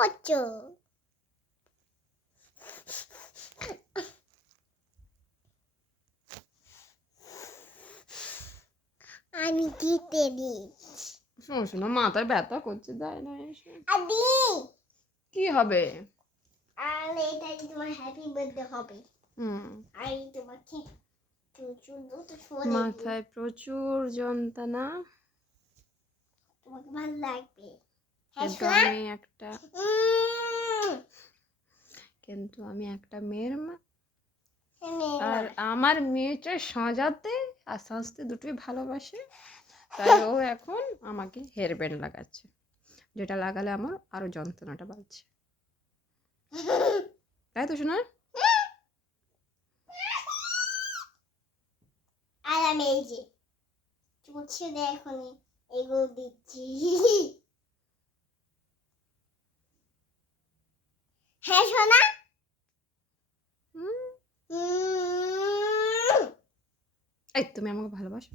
করছো? আমি কেটে দিচ্ছি। শোনো মাথায় ব্যথা করছে, তাই না? আদি কি হবে? আর এটাই তোমার হ্যাপি বার্থডে হবে। আর তোমাকে মাথায় প্রচুর যন্ত্রণা, তোমাকে ভালো লাগবে। কিন্তু আমি একটা মেয়ের মা, আর আমার মেয়েটা সাজাতে আর সাজতে দুটোই ভালোবাসে, তাই ও এখন আমাকে হেয়ার ব্যান্ড লাগাচ্ছে, যেটা লাগালে আমার আরো যন্ত্রণাটা বাড়ছে, তাই তো শোনা? আর আমি এই যে চুলছে দেখনি এগুলো দিচ্ছি। হ্যাঁ সোনা, এই তুমি আমাকে ভালোবাসো?